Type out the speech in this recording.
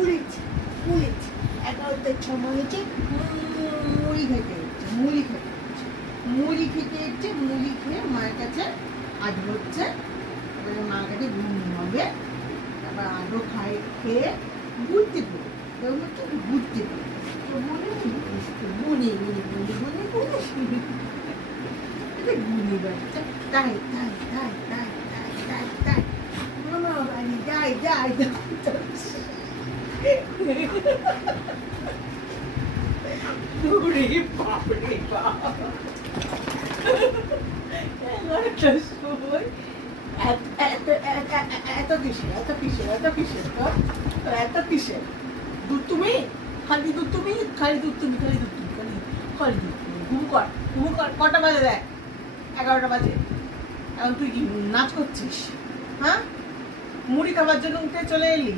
খুলেছি খুলেছি 11টার সময় হচ্ছে মুড়ি খেতে হচ্ছে মুড়ি খেতে হচ্ছে মুড়ি খেয়ে মায়ের কাছে আজ হচ্ছে এবারে মার কাছে ঘুমাবে তারপর আরও খেয়ে ঘুরতে পারবো হচ্ছে ঘুরতে পারবো তো মনে গুনি গুনি বাচ্চা তাই তাই তাই তাই তাই তাই তাই মামা বাড়ি যাই যাই বাপরে বাপ 11টার সময় এত কিসের দুধ তুমি খালি দুধ তুমি ঘুম কর কটা বাজে দেখ 11টা বাজে এখন তুই কি নাচ করছিস হ্যাঁ মুড়ি খাবার জন্য উঠে চলে এলি